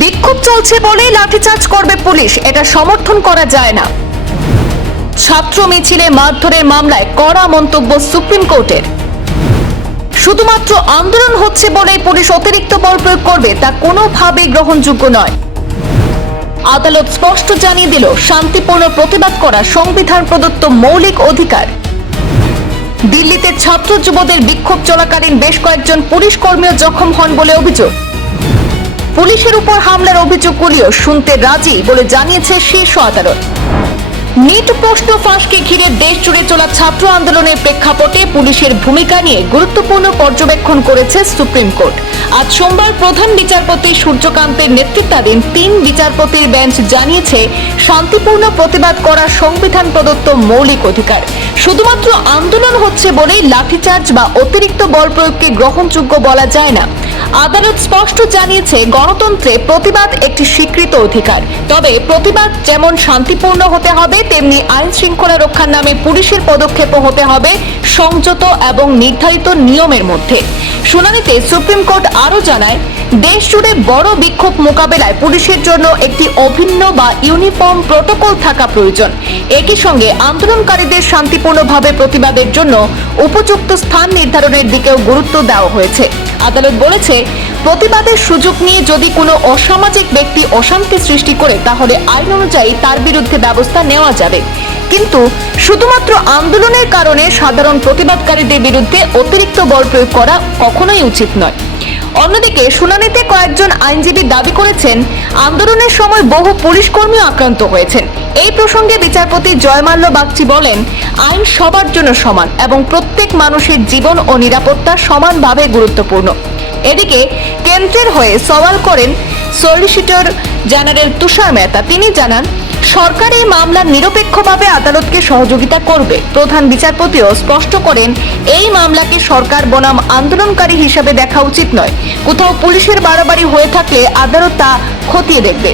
বিক্ষোভ চলছে বলেই লাঠিচার্জ করবে পুলিশ, এটা সমর্থন করা যায় না। ছাত্র মিছিলে মারধরের মামলায় কড়া মন্তব্য সুপ্রিম কোর্টের। শুধুমাত্র আন্দোলন হচ্ছে বলেই পুলিশ অতিরিক্ত বল প্রয়োগ করবে তা কোনোভাবেই গ্রহণযোগ্য নয়। আদালত স্পষ্ট জানিয়ে দিল, শান্তিপূর্ণ প্রতিবাদ করা সংবিধান প্রদত্ত মৌলিক অধিকার। দিল্লিতে ছাত্র যুবদের বিক্ষোভ চলাকালীন বেশ কয়েকজন পুলিশ কর্মীও জখম হন বলে অভিযোগ। পুলিশের উপর হামলার অভিযোগগুলিও শুনতে রাজি বলে জানিয়েছে শীর্ষ আদালত। নিট প্রশ্ন ফাঁসকে ঘিরে দেশ জুড়ে চলা ছাত্র আন্দোলনের প্রেক্ষাপটে পুলিশের ভূমিকা নিয়ে গুরুত্বপূর্ণ পর্যবেক্ষণ করেছে সুপ্রিম কোর্ট। আজ সোমবার প্রধান বিচারপতি সূর্যকান্তের নেতৃত্বাধীন 3 বিচারপতির বেঞ্চ জানিয়েছে, শান্তিপূর্ণ প্রতিবাদ করা সংবিধান প্রদত্ত মৌলিক অধিকার। শুধুমাত্র আন্দোলন হচ্ছে বলেই লাঠিচার্জ বা অতিরিক্ত বল প্রয়োগকে গ্রহণযোগ্য বলা যায় না। আদালত স্পষ্ট জানিয়েছে, গণতন্ত্রে প্রতিবাদ একটি স্বীকৃত অধিকার। তবে প্রতিবাদ যেমন শান্তিপূর্ণ হতে হবে, তেমনি আইন শৃঙ্খলা রক্ষার নামে পুলিশের পদক্ষেপও হতে হবে সংযত এবং নির্ধারিত নিয়মের মধ্যে। শুনানিতে সুপ্রিম কোর্ট আরও জানায়, দেশ জুড়ে বড় বিক্ষোভ মোকাবেলায় পুলিশের জন্য একটি অভিন্ন বা ইউনিফর্ম প্রটোকল থাকা প্রয়োজন। একই সঙ্গে আন্দোলনকারীদের শান্তিপূর্ণভাবে প্রতিবাদের জন্য উপযুক্ত স্থান নির্ধারণের দিকেও গুরুত্ব দেওয়া হয়েছে। আদালত বলেছে, প্রতিবাদের সুযোগ নিয়ে যদি কোনো অসামাজিক ব্যক্তি অশান্তি সৃষ্টি করে, তাহলে আইন অনুযায়ী তার বিরুদ্ধে ব্যবস্থা নেওয়া যাবে, কিন্তু শুধুমাত্র আন্দোলনের কারণে সাধারণ প্রতিবাদকারীদের বিরুদ্ধে অতিরিক্ত বল প্রয়োগ করা কখনোই উচিত নয়। অন্যদিকে শুনানিতে কয়েকজন আইনজীবী দাবি করেছেন, আন্দোলনের সময় বহু পুলিশ কর্মী আক্রান্ত হয়েছেন। এই প্রসঙ্গে বিচারপতি জয়মাল্য বাগচি বলেন, আইন সবার জন্য সমান এবং প্রত্যেক মানুষের জীবন ও নিরাপত্তা সমানভাবে গুরুত্বপূর্ণ। এদিকে কেন্দ্রের হয়ে সওয়াল করেন সলিসিটর জেনারেল তুষার মেহতা। তিনি জানান, সরকার এই মামলার নিরপেক্ষভাবে আদালতকে সহযোগিতা করবে। প্রধান বিচারপতিও স্পষ্ট করেন, এই মামলাকে সরকার বনাম আন্দোলনকারী হিসেবে দেখা উচিত নয়। কোথাও পুলিশের বাড়াবাড়ি হয়ে থাকলে আদালত তা খতিয়ে দেখবে।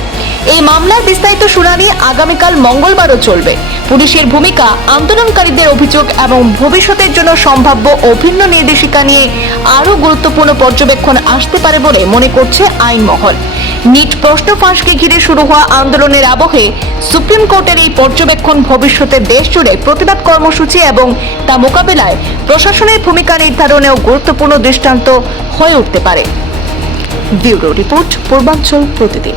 এই মামলার বিস্তারিত শুনানি আগামীকাল মঙ্গলবারও চলবে। পুলিশের ভূমিকা, আন্দোলনকারীদের অভিযোগ এবং ভবিষ্যতের জন্য সম্ভাব্য অভিন্ন নির্দেশিকা নিয়ে আরও গুরুত্বপূর্ণ পর্যবেক্ষণ আসতে পারে বলে মনে করছে আইন মহল। নিট প্রশ্ন ফাঁসকে ঘিরে শুরু হওয়া আন্দোলনের আবহে সুপ্রিম কোর্টের এই পর্যবেক্ষণ ভবিষ্যতে দেশ জুড়ে প্রতিবাদ কর্মসূচি এবং তা মোকাবেলায় প্রশাসনের ভূমিকা নির্ধারণেও গুরুত্বপূর্ণ দৃষ্টান্ত হয়ে উঠতে পারে। ব্যুরো রিপোর্ট, পূর্বাঞ্চল প্রতিদিন।